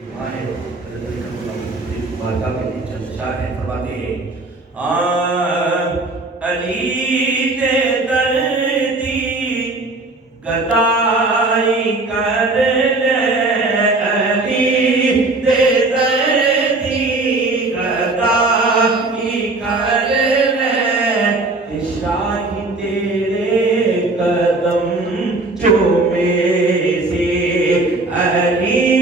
آئے ماتا کے لیے چند شاہ ہیں فرماتے ہیں علی دے دردی گدائی کر لے علی دے دردی گدائی کر لے شاہی تیرے قدم چومے سے علی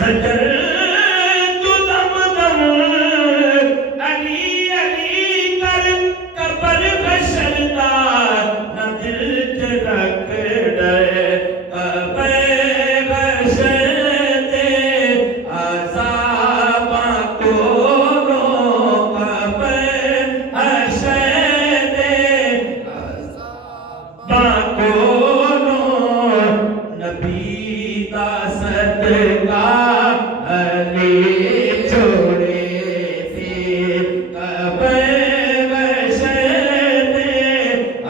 سجر تو دم دم علی علی کر قبر حشر دا نہ دل چ رکھ ڈر قبر حشر دے عذاباں کولوں قبر حشر دے عذاباں کولوں نبی دا صدقہ علی چھوڑے سی قبر حشر دے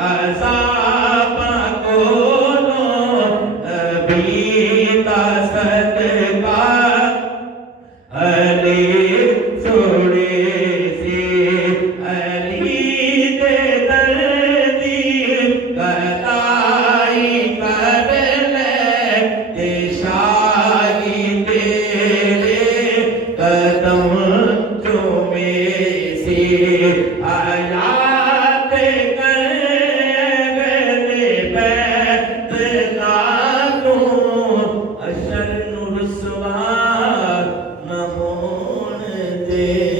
عذاباں کولوں نبی دا صدقہ علی چھوڑے سی علی دے دردی کتائی کر لے تے شاہی تیرے قدم چومے سی حیات کر گلے بیت لانوں حشر نو رسوا نہ ہون دے